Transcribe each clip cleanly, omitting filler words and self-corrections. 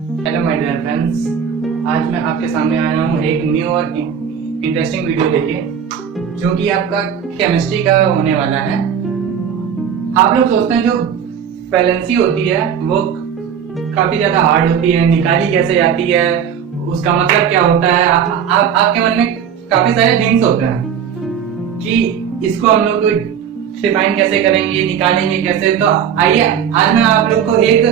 Hello my dear friends, आज मैं आपके सामने आया हूँ एक न्यू और इंटरेस्टिंग वीडियो लेके, जो कि आपका केमिस्ट्री का होने वाला है। आप लोग सोचते हैं जो वैलेंसी होती है वो काफी ज्यादा हार्ड होती है, निकाली कैसे जाती है, उसका मतलब क्या होता है। आपके मन में काफी सारे थिंग्स होते हैं कि इसको हम लोग डिफाइन कैसे करेंगे, निकालेंगे कैसे। तो आइए आज मैं आप लोग को एक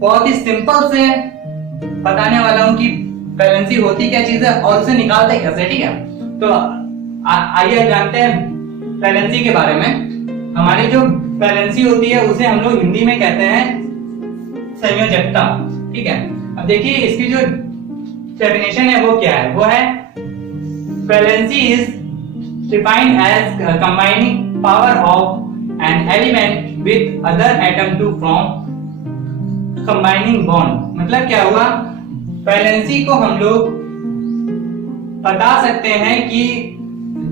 बहुत ही सिंपल से बताने वाला हूँ कि वैलेंसी होती क्या चीज है और उसे निकालते कैसे। ठीक है, तो आइए जानते हैं वैलेंसी के बारे में। हमारी जो वैलेंसी होती है उसे हम लोग हिंदी में कहते हैं संयोजकता। ठीक है, अब देखिए इसकी जो डेफिनेशन है वो क्या है। वो है valency is defined as combining power of an element with other atom to form combining bond. मतलब क्या हुआ, वैलेंसी को हम लोग बता सकते हैं कि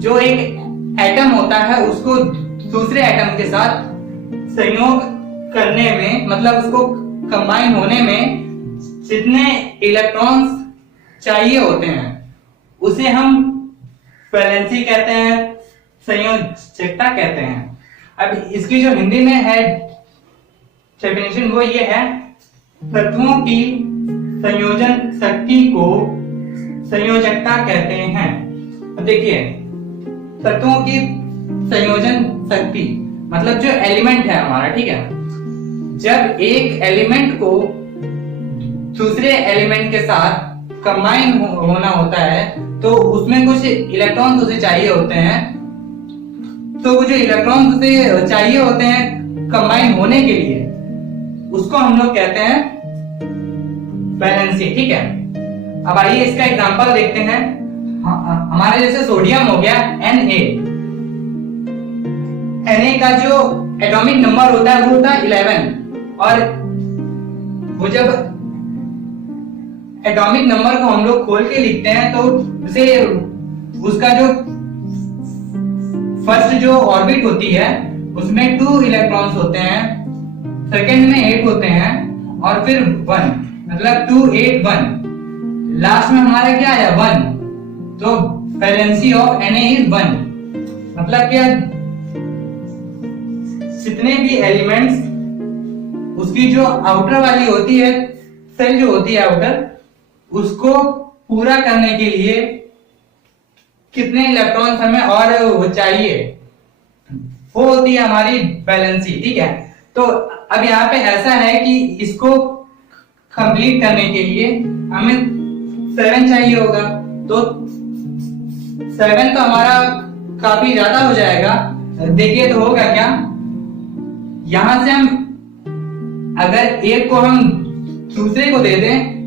जो एक एटम होता है उसको दूसरे एटम के साथ संयोग करने में, मतलब उसको कंबाइन होने में जितने इलेक्ट्रॉन्स चाहिए होते हैं उसे हम वैलेंसी कहते हैं, संयोजकता कहते हैं। अब इसकी जो हिंदी में है डेफिनेशन वो ये है, तत्वों की संयोजन शक्ति को संयोजकता कहते हैं। अब देखिए तत्वों की संयोजन शक्ति मतलब जो एलिमेंट है हमारा, ठीक है, जब एक एलिमेंट को दूसरे एलिमेंट के साथ कंबाइन होना होता है तो उसमें कुछ इलेक्ट्रॉन्स उसे चाहिए होते हैं। तो वो जो इलेक्ट्रॉन्स उसे चाहिए होते हैं कंबाइन होने के लिए, उसको हम लोग कहते हैं वैलेंसी। ठीक है, अब आइए इसका एग्जांपल देखते हैं। हमारे जैसे सोडियम हो गया Na का जो एटॉमिक नंबर होता है वो होता है 11, और वो जब एटॉमिक नंबर को हम लोग खोल के लिखते हैं तो उसे उसका जो फर्स्ट जो ऑर्बिट होती है उसमें 2 इलेक्ट्रॉन्स होते हैं, सेकंड में 8 होते हैं और फिर 1, मतलब 2 8 1, लास्ट में हमारा क्या है 1। तो वैलेंसी ऑफ Na इज 1। मतलब क्या, जितने भी एलिमेंट्स उसकी जो आउटर वाली होती है, सेल जो होती है आउटर, उसको पूरा करने के लिए कितने इलेक्ट्रॉन्स हमें और वो चाहिए, वो होती है हमारी वैलेंसी। ठीक है, तो अब यहाँ पे ऐसा है कि इसको कंप्लीट करने के लिए हमें 7 चाहिए होगा। तो 7 तो हमारा काफी ज्यादा हो जाएगा। देखिए तो होगा क्या, यहां से हम अगर एक को हम दूसरे को दे दें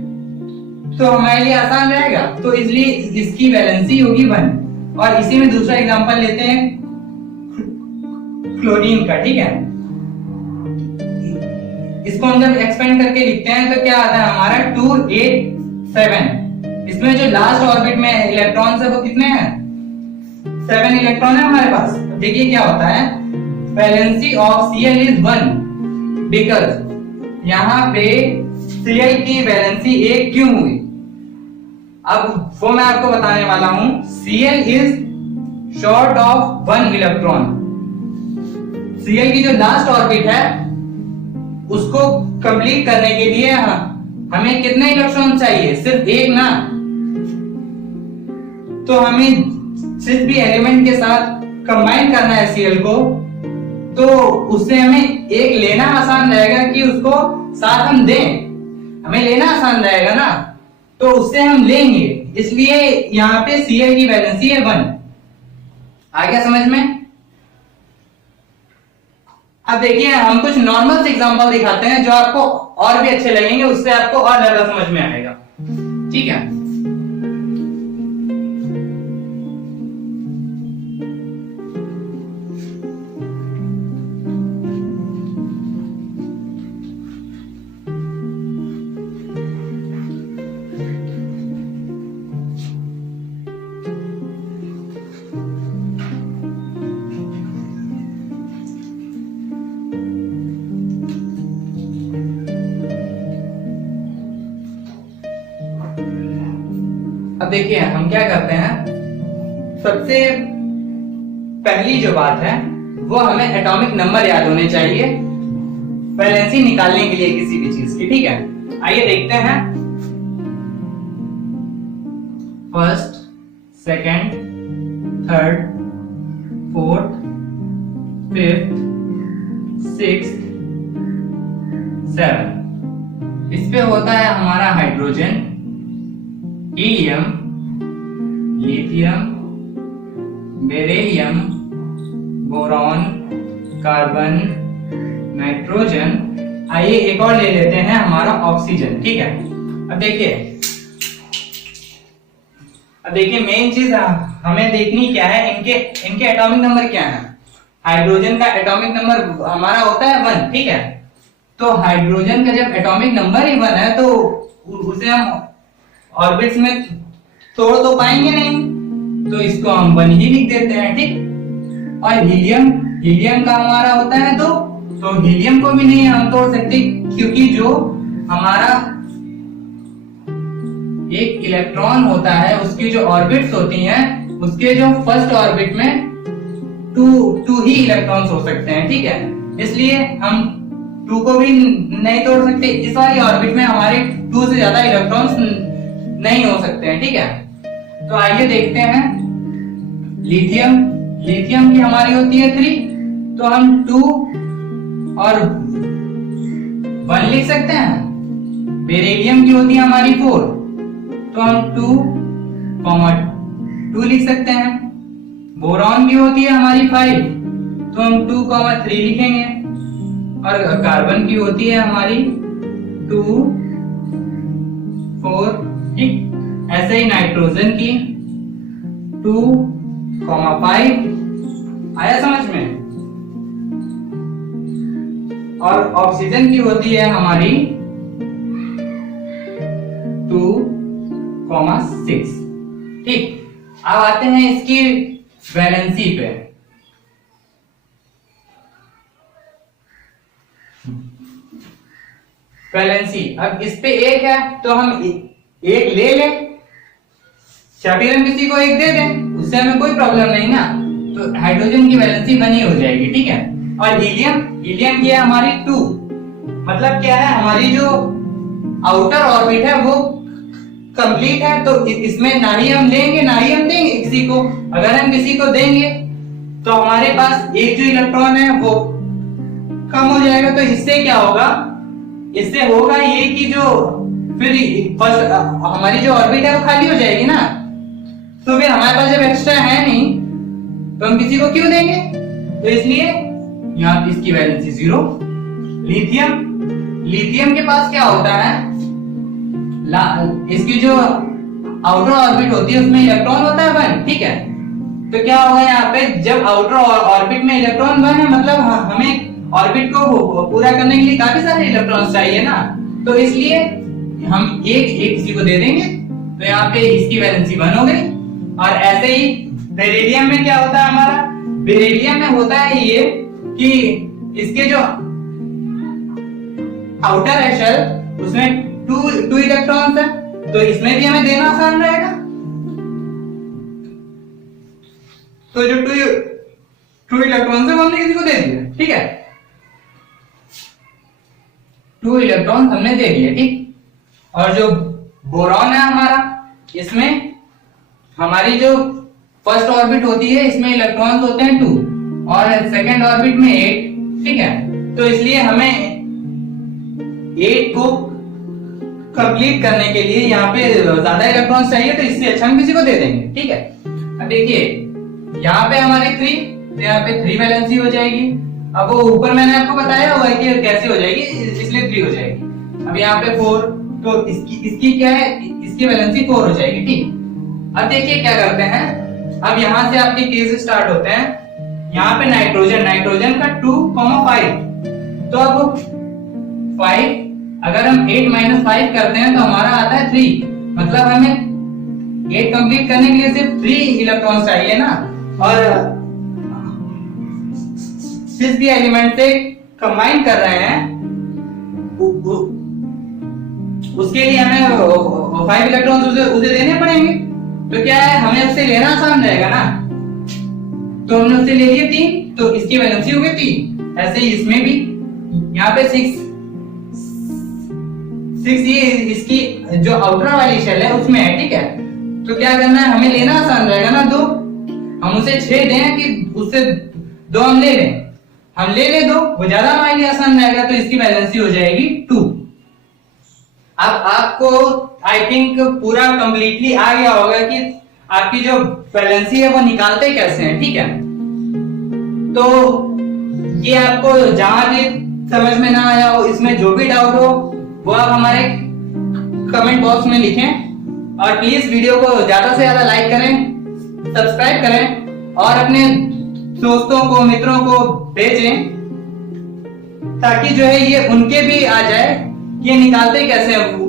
तो हमारे लिए आसान रहेगा, तो इसलिए इसकी वैलेंसी होगी 1। और इसी में दूसरा एग्जांपल लेते हैं क्लोरीन का। ठीक है, इसको हम जब एक्सपेंड करके लिखते हैं तो क्या आता है हमारा 2 8 7। इसमें जो लास्ट ऑर्बिट में इलेक्ट्रॉन्स है वो कितने हैं, 7 इलेक्ट्रॉन है हमारे पास। देखिए क्या होता है, valency of Cl is 1 because यहाँ पे Cl की वैलेंसी 1 क्यों हुई, अब वो मैं आपको बताने वाला हूं। Cl is short of 1 electron. Cl की जो लास्ट ऑर्बिट है उसको कंप्लीट करने के लिए हमें कितने इलेक्ट्रॉन चाहिए, सिर्फ 1 ना। तो हमें जिस भी एलिमेंट के साथ कंबाइन करना है Cl को, तो उससे हमें 1 लेना आसान रहेगा कि उसको साथ हम दें, हमें लेना आसान रहेगा ना, तो उससे हम लेंगे। इसलिए यहाँ पे Cl की वैलेंसी है 1। आ गया समझ में। अब देखिए हम कुछ नॉर्मल से एग्जांपल दिखाते हैं जो आपको और भी अच्छे लगेंगे, उससे आपको और ज्यादा समझ में आएगा। ठीक है, अब देखिए हम क्या करते हैं, सबसे पहली जो बात है वो हमें एटॉमिक नंबर याद होने चाहिए वैलेंसी निकालने के लिए किसी भी चीज की। ठीक है, आइए देखते हैं। First, second, third, fourth, fifth, sixth, seven. इस पे होता है हमारा hydrogen, helium, lithium, beryllium, boron, carbon, nitrogen. आइए एक और ले लेते हैं हमारा ऑक्सीजन। ठीक है, अब देखिए मेन चीज हमें देखनी क्या है, इनके एटॉमिक नंबर क्या है। हाइड्रोजन का एटॉमिक नंबर हमारा होता है 1। ठीक है, तो हाइड्रोजन का जब एटॉमिक नंबर ही 1 है तो उसे हम ऑर्बिट्स में तोड़ तो पाएंगे नहीं, तो इसको हम 1 ही लिख देते हैं। ठीक, और हीलियम का हमारा होता है तो हीलियम को भी नहीं हम तोड़ सकते, क्योंकि जो हमारा एक इलेक्ट्रॉन होता है उसकी जो ऑर्बिट्स होती हैं, उसके जो फर्स्ट ऑर्बिट में टू ही इलेक्ट्रॉन्स हो सकते हैं। ठीक है, इसलिए हम 2 को भी नहीं तोड़ सकते। इस वाली ऑर्बिट में हमारे 2 से ज्यादा इलेक्ट्रॉन्स नहीं हो सकते हैं। ठीक है, तो आइए देखते हैं। लिथियम की हमारी होती है 3, तो हम 2 और 1 लिख सकते हैं। बेरिलियम की होती है हमारी 4, तो हम 2 लिख सकते हैं। बोरॉन की होती है हमारी 5, तो हम 2, 3 लिखेंगे। और कार्बन की होती है हमारी 2, 4। ठीक, ऐसे ही नाइट्रोजन की 2, 5। आया समझ में? और ऑक्सीजन की होती है हमारी 2, 6। ठीक, अब आते हैं इसकी वैलेंसी पे। वैलेंसी, अब इस पे 1 है तो हम 1 ले लें, या फिर हम किसी को 1 दे दें, उससे हमें कोई प्रॉब्लम नहीं ना। तो हाइड्रोजन की वैलेंसी 1 ही हो जाएगी। ठीक है, और हीलियम की है हमारी 2। मतलब क्या है, हमारी जो आउटर ऑर्बिट है वो कंप्लीट है, तो इसमें ना ही हम लेंगे ना ही हम देंगे किसी को। अगर हम किसी को देंगे तो हमारे पास एक जो इलेक्ट्रॉन है वो कम हो जाएगा। तो इससे क्या होगा, इससे होगा ये कि जो फिर हमारी जो ऑर्बिट है वो खाली हो जाएगी ना। तो फिर हमारे पास जब एक्स्ट्रा है नहीं तो हम किसी को क्यों देंगे। तो इसलिए यहाँ इसकी वैलेंसी 0। लिथियम के पास क्या होता है, इसकी जो आउटर ऑर्बिट होती है उसमें इलेक्ट्रॉन होता है 1। ठीक है, तो क्या होगा यहाँ पे, जब आउटर ऑर्बिट में इलेक्ट्रॉन 1 है, मतलब हमें ऑर्बिट को पूरा करने के लिए काफी सारे इलेक्ट्रॉन्स चाहिए ना। तो इसलिए हम एक किसी को दे देंगे, तो यहाँ पे इसकी वैलेंसी 1 हो गई। और ऐसे ही बेरिलियम में क्या होता है हमारा, बेरिलियम में होता है ये कि इसके जो आउटर है शेल उसमें 2 इलेक्ट्रॉन्स है, तो इसमें भी हमें देना आसान रहेगा। तो जो 2 इलेक्ट्रॉन्स है वो हमने किसी को दे दिया। ठीक है, 2 इलेक्ट्रॉन हमने दे दिए। ठीक, और जो बोरॉन है हमारा, इसमें हमारी जो फर्स्ट ऑर्बिट होती है इसमें इलेक्ट्रॉन्स होते हैं 2 और सेकंड ऑर्बिट में 8। ठीक है, तो इसलिए हमें 8 को कंप्लीट करने के लिए यहाँ पे ज्यादा इलेक्ट्रॉन्स चाहिए, तो इससे अच्छा हम किसी को दे देंगे। ठीक है, अब देखिए यहाँ पे हमारे 3, तो यहाँ पे 3 वैलेंसी हो जाएगी। अब वो ऊपर मैंने आपको बताया होगा कि कैसे हो जाएगी, इसलिए 3 हो जाएगी। अब यहाँ पे 4, तो इसकी क्या है, इसकी वैलेंसी 4 हो जाएगी। ठीक, अब देखिए क्या करते हैं, अब यहाँ से आपके केस स्टार्ट होते हैं। यहाँ पे नाइट्रोजन का 2, 5, तो अब 5 अगर हम 8 - 5 करते हैं तो हमारा आता है 3। मतलब हमें 8 कंप्लीट करने के लिए सिर्फ 3 इलेक्ट्रॉन चाहिए ना। और जिस भी एलिमेंट से कंबाइन कर रहे हैं उसके लिए हमें 5 इलेक्ट्रॉन उसे देने पड़ेंगे। तो क्या है, हमें उससे लेना आसान रहेगा ना। तो हमने उससे ले लिए 3, तो इसकी वैलेंसी हो गई 3। ऐसे ही इसमें भी यहाँ पे 6 ये इसकी जो आउटर वाली शेल है उसमें है, ठीक है। तो क्या करना है, हमें लेना आसान रहेगा ना 2, हम उसे 6 दें कि उससे 2 हम ले लें, हम ले ले 2, वो ज्यादा हमारे लिए आसान रहेगा। तो इसकी वैलेंसी हो जाएगी 2। अब आपको आई थिंक पूरा कंप्लीटली आ गया होगा कि आपकी जो वैलेंसी है वो निकालते कैसे हैं, ठीक है। तो ये आपको जहां भी समझ में ना आया हो, इसमें जो भी डाउट हो वो आप हमारे कमेंट बॉक्स में लिखें, और प्लीज वीडियो को ज्यादा से ज्यादा लाइक करें, सब्सक्राइब करें और अपने दोस्तों को, मित्रों को भेजें, ताकि जो है ये उनके भी आ जाए कि ये निकालते कैसे हैं।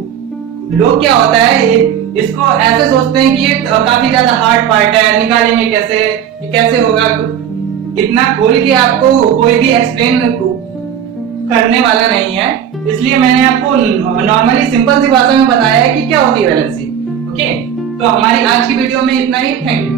लोग क्या होता है, इसको ऐसे सोचते हैं कि ये काफी ज्यादा हार्ड पार्ट है, निकालेंगे कैसे, ये कैसे होगा। इतना खोल के आपको कोई भी एक्सप्लेन करने वाला नहीं है, इसलिए मैंने आपको नॉर्मली सिंपल सी भाषा में बताया है कि क्या होती है वैलेंसी। ओके, तो हमारी आज की वीडियो में इतना ही। Thank you.